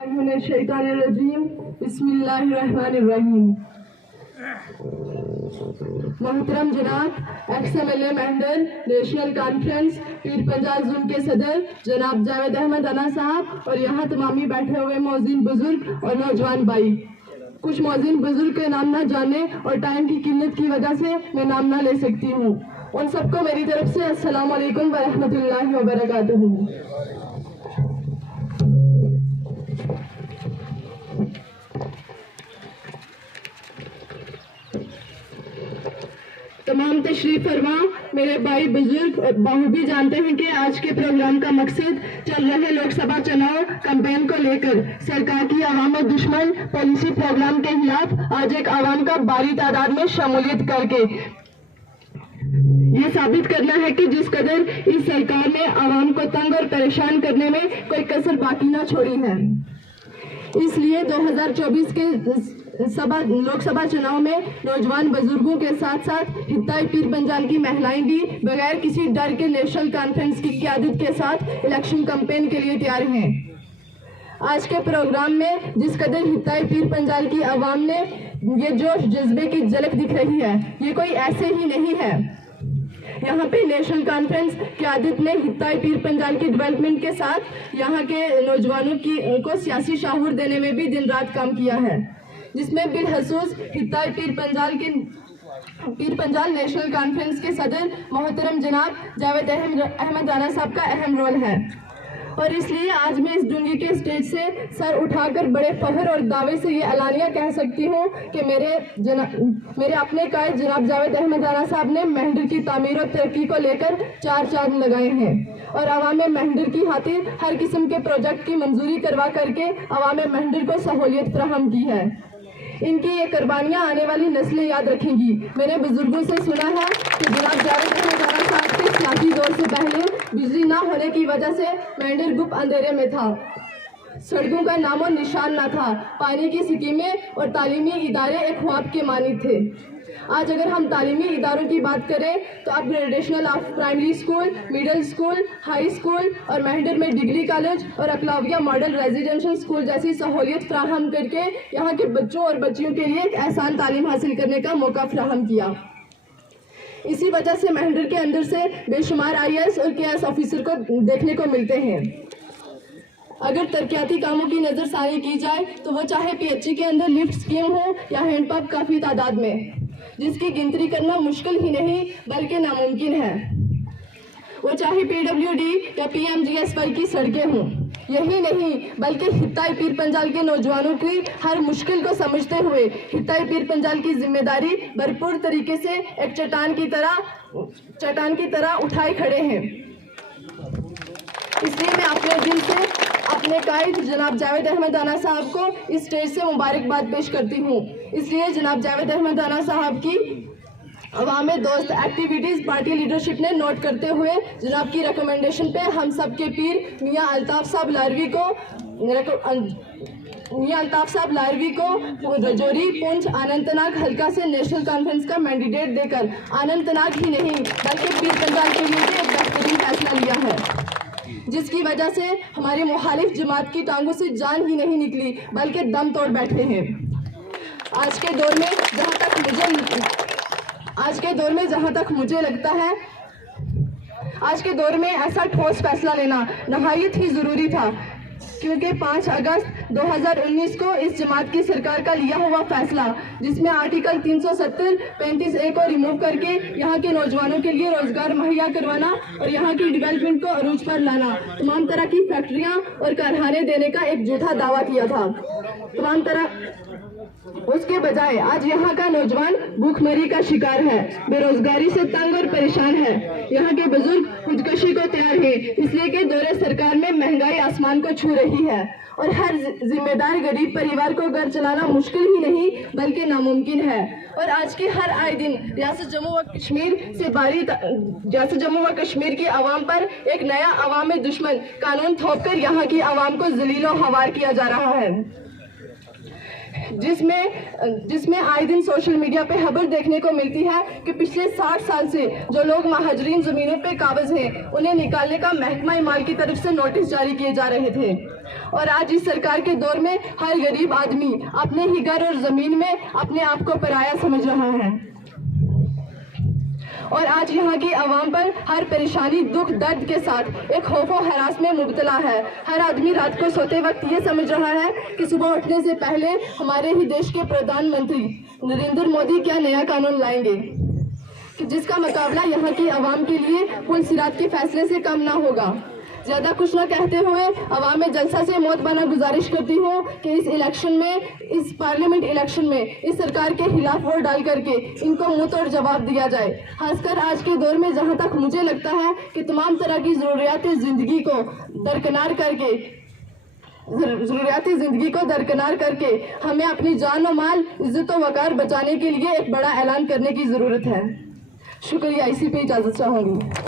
बिस्मिल्लाहिर्रहमानिर्रहीम। मोहतरम जनाब एक्स-एम-एल-ए Mendhar national conference Pir Panjal zone के सदर जनाब जावेद अहमद अना साहब और यहाँ तमामी बैठे हुए मौजूद बुजुर्ग और नौजवान भाई, कुछ मौजूद बुजुर्ग के नाम ना जाने और टाइम की किल्लत की वजह से मैं नाम ना ले सकती हूँ। उन सबको मेरी तरफ से अस्सलाम वालेकुम व रहमतुल्लाहि व बरकातुहू। तमाम तशरीफ फरमा मेरे भाई बुजुर्ग और बाहूबी जानते हैं कि आज के प्रोग्राम का मकसद चल रहे लोकसभा चुनाव कैंपेन को लेकर सरकार की अवाम दुश्मन पॉलिसी प्रोग्राम के खिलाफ आज एक आवाम का भारी तादाद में शमूलियत करके ये साबित करना है कि जिस कदर इस सरकार ने आवाम को तंग और परेशान करने में कोई कसर बाकी ना छोड़ी है। इसलिए 2024 के लोकसभा चुनाव में नौजवान बुजुर्गों के साथ साथ हित्ताई पीर पंजाल की महिलाएं भी बगैर किसी डर के नेशनल कॉन्फ्रेंस की क़यादत के साथ इलेक्शन कैंपेन के लिए तैयार हैं। आज के प्रोग्राम में जिस कदर हित्ताई पीर पंजाल की आवाम ने ये जोश जज्बे की झलक दिख रही है, ये कोई ऐसे ही नहीं है। यहाँ पे नेशनल कॉन्फ्रेंस क़यादत ने हित्ताई पीर पंजाल की डेवलपमेंट के साथ यहाँ के नौजवानों को सियासी शऊर देने में भी दिन रात काम किया है, जिसमें बिलखसूस हित्ताई पीर पंजाल नेशनल कॉन्फ्रेंस के सदर मोहतरम जनाब जावेद अहमद राना साहब का अहम रोल है। और इसलिए आज मैं इस डूंगी के स्टेज से सर उठाकर बड़े फख्र और दावे से ये एलानिया कह सकती हूँ कि मेरे अपने कायद जनाब जावेद अहमद राना साहब ने मेंढर की तामीर और तरक्की को लेकर 4 चांद लगाए हैं और अवाम मेंढर की खातिर हर किस्म के प्रोजेक्ट की मंजूरी करवा करके अवाम मेंढर को सहूलियत फराहम की है। इनकी ये कुर्बानियाँ आने वाली नस्लें याद रखेंगी। मैंने बुजुर्गों से सुना है कि जनाब जावेद अहमद राना साहब के सियासी दौर से पहले बिजली ना होने की वजह से मेंढर गुप्त अंधेरे में था, सड़कों का नामो निशान ना था, पानी की स्कीमें और तालीमी इदारे एक ख्वाब के मानिंद थे। आज अगर हम तालीमी इदारों की बात करें तो upgradation of primary school, middle school, high school और मेंढर में डिग्री कॉलेज और अकलाविया मॉडल रेजिडेंशियल स्कूल जैसी सहूलियत फ्राहम करके यहाँ के बच्चों और बच्चियों के लिए एक आसान तालीम हासिल करने का मौका फ्राहम किया। इसी वजह से मेंढर के अंदर से बेशुमार IAS और KS ऑफिसर को देखने को मिलते हैं। अगर तरक्याती कामों की नज़रसानी की जाए तो वो चाहे PHC के अंदर लिफ्ट स्कीम हो या हैंडपंप काफ़ी तादाद में, जिसकी गिनती करना मुश्किल ही नहीं बल्कि नामुमकिन है। वो चाहे PWD या PMGS की सड़कें हों, यही नहीं बल्कि हित्ताई पीर पंजाल के नौजवानों की हर मुश्किल को समझते हुए हित्ताई पीर पंजाल की जिम्मेदारी भरपूर तरीके से एक चट्टान की तरह उठाए खड़े हैं। इसलिए मैं अपने दिल से अपने कायद जनाब जावेद अहमद राना साहब को इस स्टेज से मुबारकबाद पेश करती हूँ। इसलिए जनाब जावेद अहमद राना साहब की अवाम दोस्त एक्टिविटीज़ पार्टी लीडरशिप ने नोट करते हुए जनाब की रिकमेंडेशन पे हम सब के पीर मियाँ अल्ताफ़ साहब लारवी को रजौरी, पुंछ, अनंतनाग हल्का से नेशनल कॉन्फ्रेंस का मैंडेट देकर अनंतनाग ही नहीं बल्कि पीर पंजाल के लिए भी एक बेहतरीन फैसला लिया है, जिसकी वजह से हमारी मुखालिफ जमात की टांगों से जान ही नहीं निकली बल्कि दम तोड़ बैठे हैं। आज के दौर में जहाँ तक मुझे लगता है आज के दौर में ऐसा ठोस फैसला लेना नहायत ही ज़रूरी था, क्योंकि 5 अगस्त 2019 को इस जमात की सरकार का लिया हुआ फैसला, जिसमें आर्टिकल 370 35A को रिमूव करके यहाँ के नौजवानों के लिए रोजगार मुहैया करवाना और यहाँ की डेवलपमेंट को अरूज पर लाना, तमाम तरह की फैक्ट्रियाँ और कारखाने देने का एक झूठा दावा किया था। उसके बजाय आज यहाँ का नौजवान भूखमरी का शिकार है, बेरोजगारी से तंग और परेशान है। यहाँ के बुजुर्ग खुदकशी को तैयार है, इसलिए कि दौरे सरकार में महंगाई आसमान को छू रही है और हर जिम्मेदार गरीब परिवार को घर चलाना मुश्किल ही नहीं बल्कि नामुमकिन है। और आज के हर आए दिन रियासत जम्मू व कश्मीर की आवाम पर एक नया अवाम दुश्मन कानून थोपकर यहाँ की आवाम को जलीलो हवार किया जा रहा है, जिसमें आए दिन सोशल मीडिया पे खबर देखने को मिलती है कि पिछले 60 साल से जो लोग महाजरीन जमीनों पे काबज हैं उन्हें निकालने का महकमा माल की तरफ से नोटिस जारी किए जा रहे थे। और आज इस सरकार के दौर में हर गरीब आदमी अपने ही घर और जमीन में अपने आप को पराया समझ रहा है। और आज यहाँ की आवाम पर हर परेशानी दुख दर्द के साथ एक खौफ और हरास में मुब्तला है। हर आदमी रात को सोते वक्त ये समझ रहा है कि सुबह उठने से पहले हमारे ही देश के प्रधानमंत्री नरेंद्र मोदी क्या नया कानून लाएंगे कि जिसका मुकाबला यहाँ की आवाम के लिए पुल सिरात के फैसले से कम ना होगा। ज्यादा कुछ न कहते हुए आवाम में जलसा से मौत बना गुजारिश करती हूँ कि इस इलेक्शन में, इस पार्लियामेंट इलेक्शन में इस सरकार के खिलाफ वोट डाल करके इनको मुंह तोड़ जवाब दिया जाए। खासकर आज के दौर में जहाँ तक मुझे लगता है कि तमाम तरह की ज़रूरियाती ज़िंदगी को दरकिनार करके हमें अपनी जान और माल, इज्जत और वकार बचाने के लिए एक बड़ा ऐलान करने की ज़रूरत है। शुक्रिया, इसी पे इजाज़त चाहूँगी।